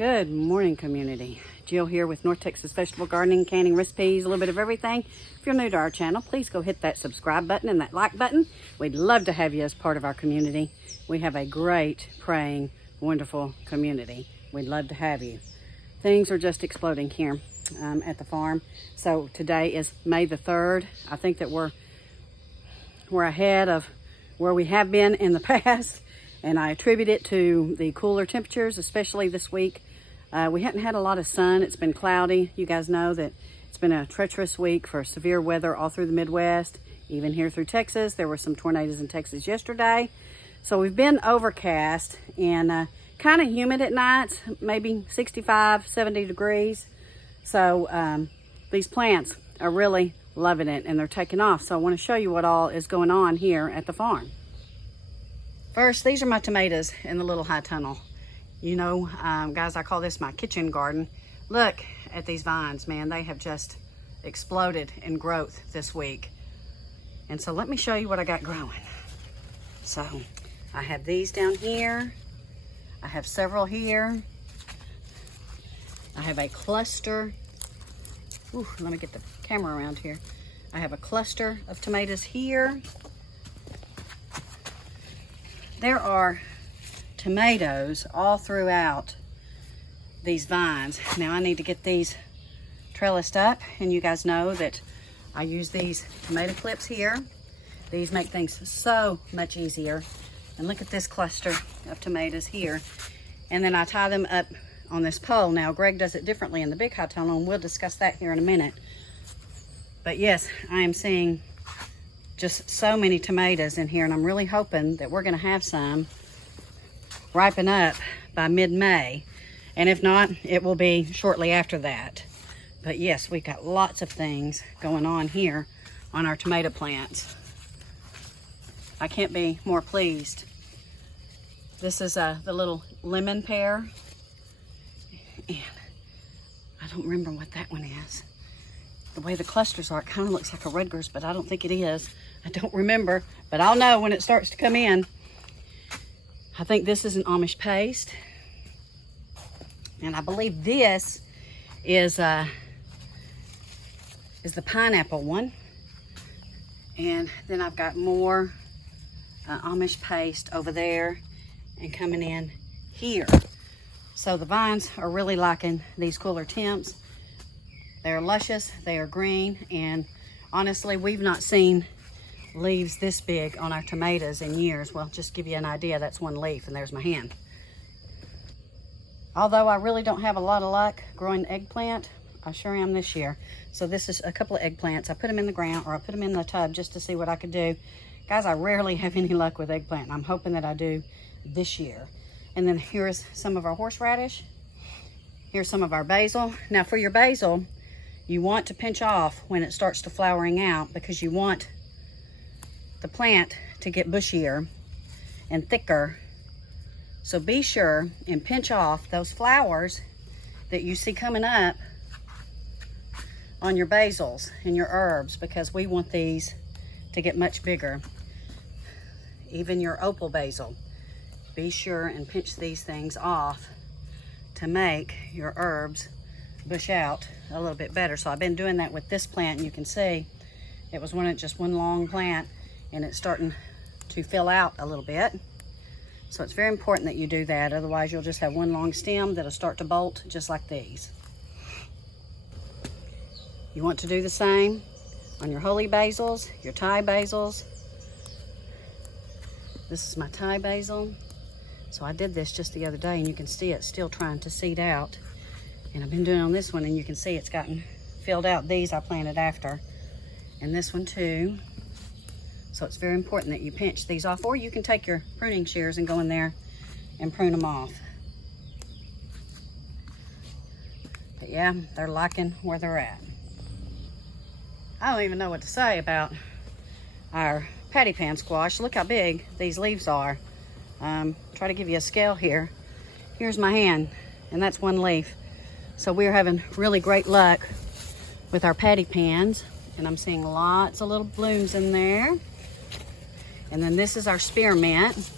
Good morning, community. Jill here with North Texas Vegetable Gardening, Canning Recipes, a little bit of everything. If you're new to our channel, please go hit that subscribe button and that like button. We'd love to have you as part of our community. We have a great, praying, wonderful community. We'd love to have you. Things are just exploding here at the farm. So today is May the 3rd. I think that we're ahead of where we have been in the past, and I attribute it to the cooler temperatures, especially this week. We hadn't had a lot of sun. It's been cloudy. You guys know that it's been a treacherous week for severe weather all through the Midwest, even here through Texas. There were some tornadoes in Texas yesterday. So we've been overcast and kind of humid at night, maybe 65, 70 degrees. So these plants are really loving it and they're taking off. So I want to show you what all is going on here at the farm. First, these are my tomatoes in the little high tunnel. You know, guys, I call this my kitchen garden. Look at these vines, man. They have just exploded in growth this week. And so let me show you what I got growing. So I have these down here. I have several here. I have a cluster. Ooh, let me get the camera around here. I have a cluster of tomatoes here. There are tomatoes all throughout these vines. Now I need to get these trellised up, and you guys know that I use these tomato clips here. These make things so much easier. And look at this cluster of tomatoes here. And then I tie them up on this pole. Now Greg does it differently in the big high tunnel, and we'll discuss that here in a minute. But yes, I am seeing just so many tomatoes in here, and I'm really hoping that we're going to have some ripen up by mid-May, and if not, it will be shortly after that. But yes, we've got lots of things going on here on our tomato plants. I can't be more pleased. This is the little lemon pear, and I don't remember what that one is. The way the clusters are, it kind of looks like a Rutgers, but I don't think it is. I don't remember, but I'll know when it starts to come in. I think this is an Amish paste. And I believe this is the pineapple one. And then I've got more Amish paste over there and coming in here. So the vines are really liking these cooler temps. They're luscious, they are green, and honestly, we've not seen leaves this big on our tomatoes in years. Well, just to give you an idea, that's one leaf, and there's my hand. Although I really don't have a lot of luck growing eggplant, I sure am this year. So this is a couple of eggplants. I put them in the ground, or I put them in the tub just to see what I could do. Guys, I rarely have any luck with eggplant, and I'm hoping that I do this year. And then here's some of our horseradish. Here's some of our basil. Now for your basil, you want to pinch off when it starts to flowering out, because you want the plant to get bushier and thicker. So be sure and pinch off those flowers that you see coming up on your basils and your herbs, because we want these to get much bigger. Even your opal basil, be sure and pinch these things off to make your herbs bush out a little bit better. So I've been doing that with this plant, and you can see it was just one long plant, and it's starting to fill out a little bit. So it's very important that you do that, otherwise you'll just have one long stem that'll start to bolt just like these. You want to do the same on your holy basils, your Thai basils. This is my Thai basil. So I did this just the other day, and you can see it's still trying to seed out. And I've been doing on this one, and you can see it's gotten filled out. These I planted after. And this one too. So it's very important that you pinch these off, or you can take your pruning shears and go in there and prune them off. But yeah, they're liking where they're at. I don't even know what to say about our patty pan squash. Look how big these leaves are. Try to give you a scale here. Here's my hand, and that's one leaf. So we're having really great luck with our patty pans, and I'm seeing lots of little blooms in there. And then this is our spearmint,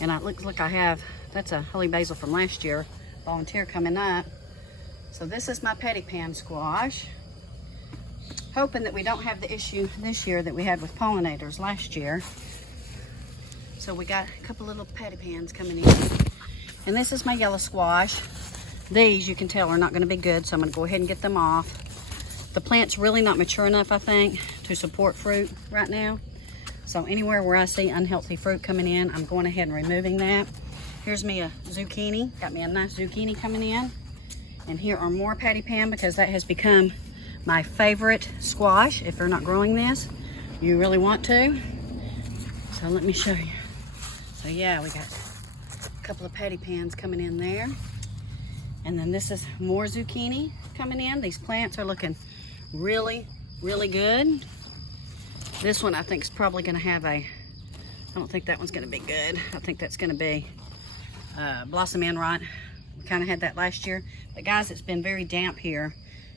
and it looks like I have, that's a holy basil from last year, volunteer coming up. So this is my pettypan squash. Hoping that we don't have the issue this year that we had with pollinators last year. So we got a couple little pettypans coming in. And this is my yellow squash. These, you can tell, are not going to be good, so I'm going to go ahead and get them off. The plant's really not mature enough, I think, to support fruit right now. So anywhere where I see unhealthy fruit coming in, I'm going ahead and removing that. Here's me a zucchini. Got me a nice zucchini coming in. And here are more pettypan because that has become my favorite squash. If you're not growing this, you really want to. So let me show you. So yeah, we got a couple of pettypans coming in there. And then this is more zucchini coming in. These plants are looking really, really good. This one I think is probably gonna have I don't think that one's gonna be good. I think that's gonna be blossom end rot. We kind of had that last year. But guys, it's been very damp here.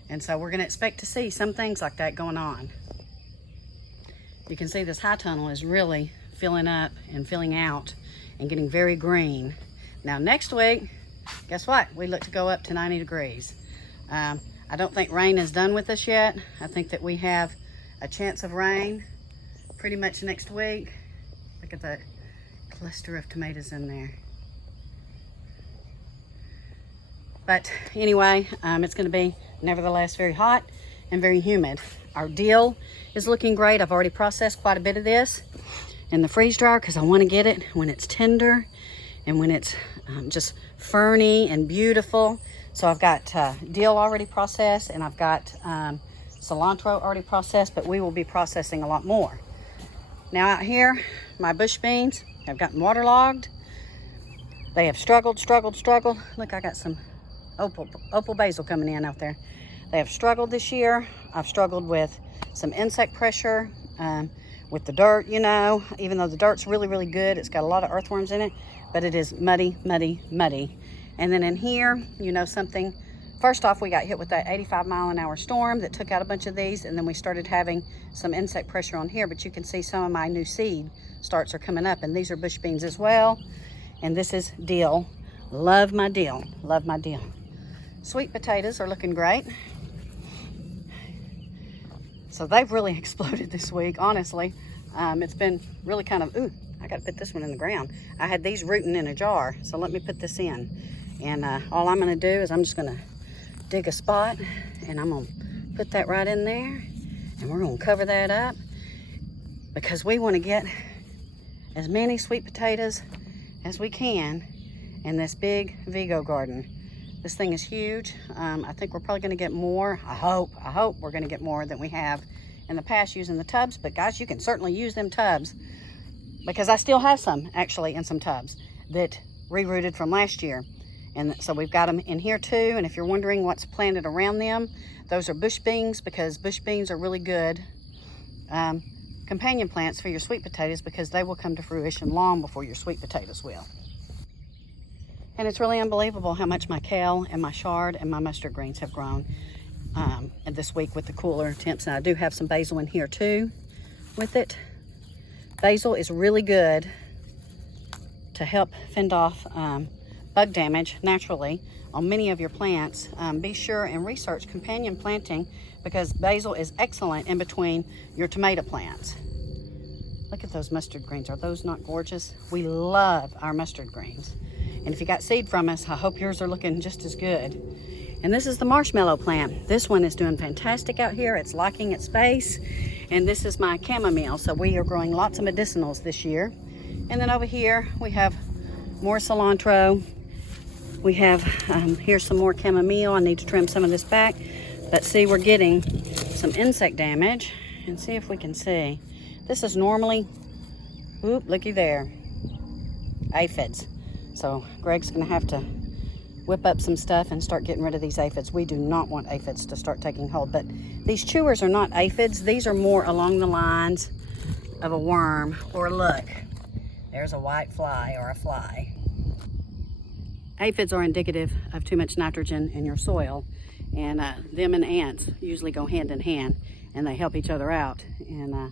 And so we're gonna expect to see some things like that going on. You can see this high tunnel is really filling up and filling out and getting very green. Now next week, guess what? We look to go up to 90 degrees. I don't think rain is done with us yet. I think that we have a chance of rain pretty much next week. Look at that cluster of tomatoes in there. But anyway, it's gonna be nevertheless very hot and very humid. Our dill is looking great. I've already processed quite a bit of this in the freeze dryer because I want to get it when it's tender and when it's just ferny and beautiful. So I've got dill already processed, and I've got cilantro already processed, but we will be processing a lot more. Now out here, my bush beans have gotten waterlogged. They have struggled. Look, I got some opal basil coming in out there. They have struggled this year. I've struggled with some insect pressure, with the dirt, you know, even though the dirt's really, really good. It's got a lot of earthworms in it, but it is muddy. And then in here, you know something, first off, we got hit with that 85-mile-an-hour storm that took out a bunch of these, and then we started having some insect pressure on here, but you can see some of my new seed starts are coming up, and these are bush beans as well. And this is dill. Love my dill. Sweet potatoes are looking great. So they've really exploded this week, honestly. It's been really kind of, ooh, I gotta put this one in the ground. I had these rooting in a jar, so let me put this in. And all I'm gonna do is I'm just gonna dig a spot, and I'm gonna put that right in there, and we're gonna cover that up because we wanna get as many sweet potatoes as we can in this big Vigo garden. This thing is huge. I think we're probably gonna get more. I hope we're gonna get more than we have in the past using the tubs, but guys, you can certainly use them tubs because I still have some actually in some tubs that rerooted from last year. And so we've got them in here too. And if you're wondering what's planted around them, those are bush beans, because bush beans are really good companion plants for your sweet potatoes because they will come to fruition long before your sweet potatoes will. And it's really unbelievable how much my kale and my chard and my mustard greens have grown and this week with the cooler temps. And I do have some basil in here too with it. Basil is really good to help fend off bug damage naturally on many of your plants. Be sure and research companion planting because basil is excellent in between your tomato plants. Look at those mustard greens. Are those not gorgeous? We love our mustard greens. And if you got seed from us, I hope yours are looking just as good. And this is the marshmallow plant. This one is doing fantastic out here. It's liking its space. And this is my chamomile. So we are growing lots of medicinals this year. And then over here, we have more cilantro. We have, here's some more chamomile. I need to trim some of this back. But see, we're getting some insect damage. And see if we can see. This is normally, oop, looky there, aphids. So Greg's gonna have to whip up some stuff and start getting rid of these aphids. We do not want aphids to start taking hold, but these chewers are not aphids. These are more along the lines of a worm. Or look, there's a white fly or a fly. Aphids are indicative of too much nitrogen in your soil, and them and ants usually go hand in hand, and they help each other out. And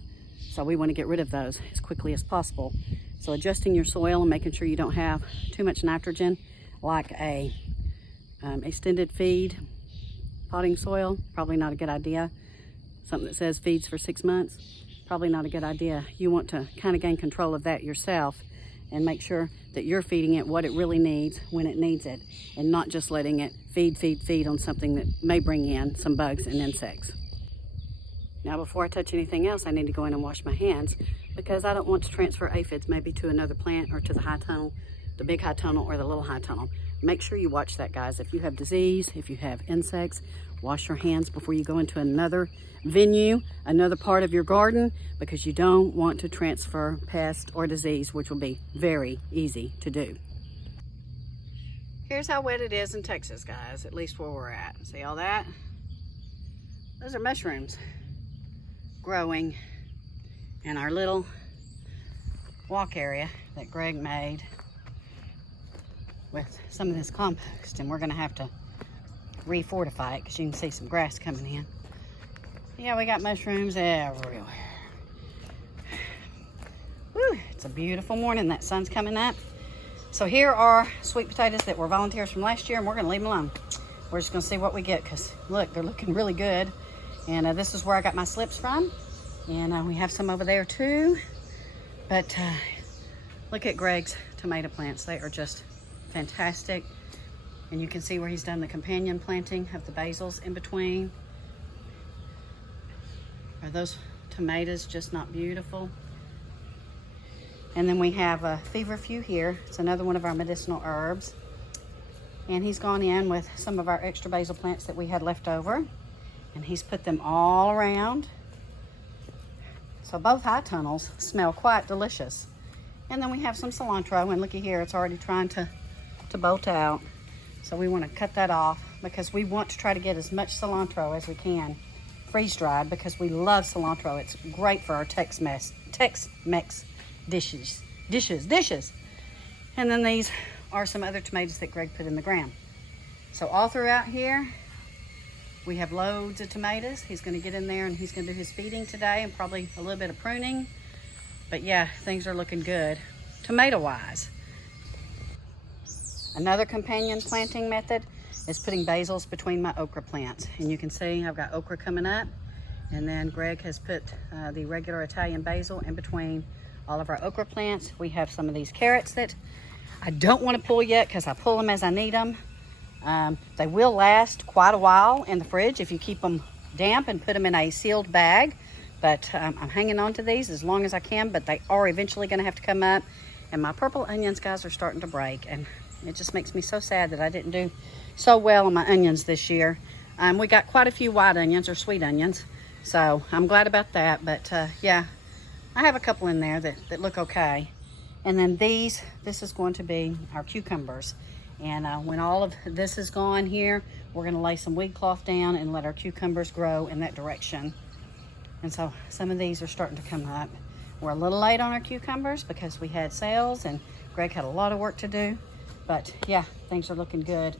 so we want to get rid of those as quickly as possible. So adjusting your soil and making sure you don't have too much nitrogen, like a extended feed potting soil, probably not a good idea. Something that says feeds for 6 months, probably not a good idea. You want to kind of gain control of that yourself and make sure that you're feeding it what it really needs when it needs it, and not just letting it feed on something that may bring in some bugs and insects. Now, before I touch anything else, I need to go in and wash my hands because I don't want to transfer aphids maybe to another plant or to the high tunnel, the big high tunnel or the little high tunnel. Make sure you watch that, guys. If you have disease, if you have insects, wash your hands before you go into another venue, another part of your garden, because you don't want to transfer pest or disease, which will be very easy to do. Here's how wet it is in Texas, guys, at least where we're at. See all that? Those are mushrooms growing in our little walk area that Greg made with some of this compost, and we're gonna have to refortify it because you can see some grass coming in. Yeah, we got mushrooms everywhere. Whew, it's a beautiful morning. That sun's coming up. So here are sweet potatoes that were volunteers from last year, and we're gonna leave them alone. We're just gonna see what we get because look, they're looking really good. And this is where I got my slips from, and we have some over there too. But look at Greg's tomato plants. They are just fantastic. And you can see where he's done the companion planting of the basils in between. Are those tomatoes just not beautiful? And then we have feverfew here. It's another one of our medicinal herbs. And he's gone in with some of our extra basil plants that we had left over, and he's put them all around. So both high tunnels smell quite delicious. And then we have some cilantro, and looky here, it's already trying to bolt out. So we want to cut that off because we want to try to get as much cilantro as we can freeze-dried because we love cilantro. It's great for our Tex-Mex dishes. And then these are some other tomatoes that Greg put in the ground. So all throughout here, we have loads of tomatoes. He's going to get in there and he's going to do his feeding today and probably a little bit of pruning. But yeah, things are looking good tomato-wise. Another companion planting method is putting basils between my okra plants. And you can see I've got okra coming up, and then Greg has put the regular Italian basil in between all of our okra plants. We have some of these carrots that I don't want to pull yet because I pull them as I need them. They will last quite a while in the fridge if you keep them damp and put them in a sealed bag. But I'm hanging on to these as long as I can, but they are eventually going to have to come up. And my purple onions, guys, are starting to break, and it just makes me so sad that I didn't do so well on my onions this year. We got quite a few white onions or sweet onions, so I'm glad about that. But yeah, I have a couple in there that look okay. And then this is going to be our cucumbers. And when all of this is gone here, we're going to lay some weed cloth down and let our cucumbers grow in that direction. And so some of these are starting to come up. We're a little late on our cucumbers because we had sales and Greg had a lot of work to do. But yeah, things are looking good,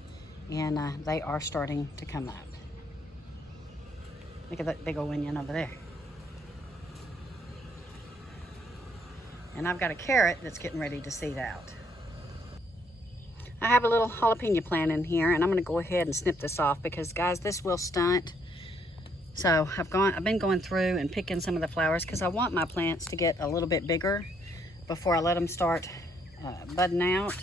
and they are starting to come up. Look at that big old onion over there. And I've got a carrot that's getting ready to seed out. I have a little jalapeno plant in here, and I'm going to go ahead and snip this off because, guys, this will stunt. So I've been going through and picking some of the flowers because I want my plants to get a little bit bigger before I let them start budding out.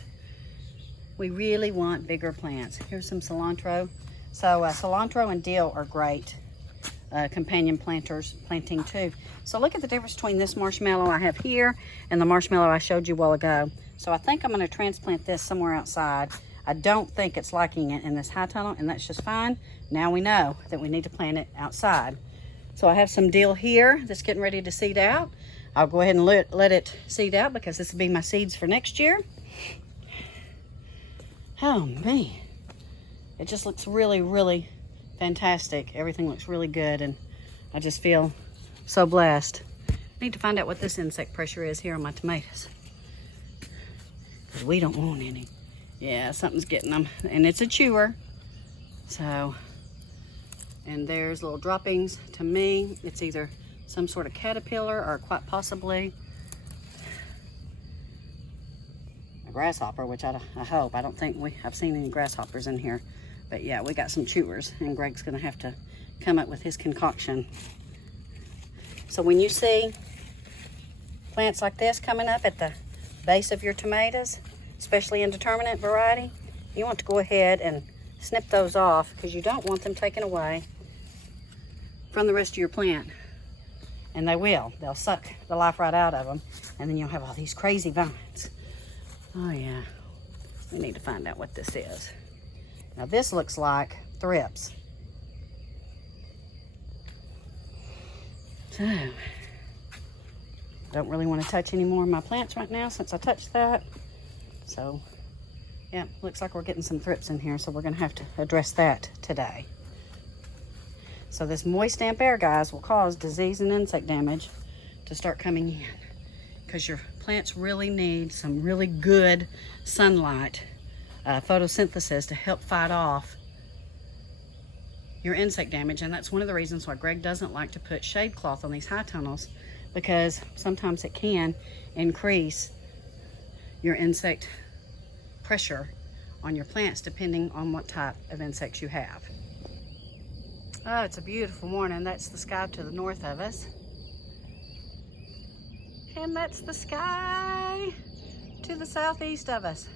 We really want bigger plants. Here's some cilantro. So cilantro and dill are great companion planting too. So look at the difference between this marshmallow I have here and the marshmallow I showed you a while ago. So I think I'm going to transplant this somewhere outside. I don't think it's liking it in this high tunnel, and that's just fine. Now we know that we need to plant it outside. So I have some dill here that's getting ready to seed out. I'll go ahead and let it seed out because this will be my seeds for next year. Oh man, it just looks really, really fantastic. Everything looks really good, and I just feel so blessed. I need to find out what this insect pressure is here on my tomatoes, because we don't want any. Yeah, something's getting them, and it's a chewer. So, and there's little droppings. To me, it's either some sort of caterpillar or quite possibly a grasshopper, which I hope. I don't think I've seen any grasshoppers in here. But yeah, we got some chewers, and Greg's gonna have to come up with his concoction. So when you see plants like this coming up at the base of your tomatoes, especially indeterminate variety, you want to go ahead and snip those off, because you don't want them taken away from the rest of your plant. And they will. They'll suck the life right out of them, and then you'll have all these crazy vines. Oh yeah, we need to find out what this is. Now this looks like thrips. So, don't really want to touch any more of my plants right now since I touched that. So, yeah, looks like we're getting some thrips in here, so we're going to have to address that today. So this moist damp air, guys, will cause disease and insect damage to start coming in, because your plants really need some really good sunlight, photosynthesis, to help fight off your insect damage. And that's one of the reasons why Greg doesn't like to put shade cloth on these high tunnels, because sometimes it can increase your insect pressure on your plants depending on what type of insects you have. Oh, it's a beautiful morning. That's the sky to the north of us. And that's the sky to the southeast of us.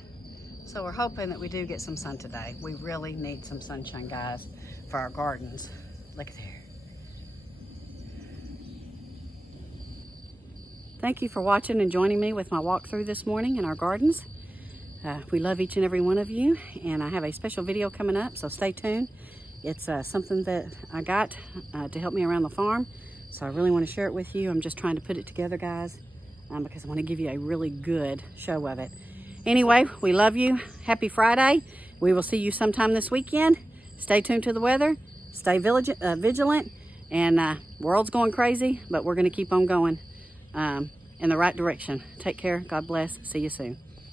So we're hoping that we do get some sun today. We really need some sunshine, guys, for our gardens. Look at there. Thank you for watching and joining me with my walkthrough this morning in our gardens. We love each and every one of you, and I have a special video coming up, so stay tuned. It's something that I got to help me around the farm, so I really want to share it with you. I'm just trying to put it together, guys, because I want to give you a really good show of it. Anyway, we love you. Happy Friday. We will see you sometime this weekend. Stay tuned to the weather. Stay vigilant. And world's going crazy, but we're going to keep on going in the right direction. Take care. God bless. See you soon.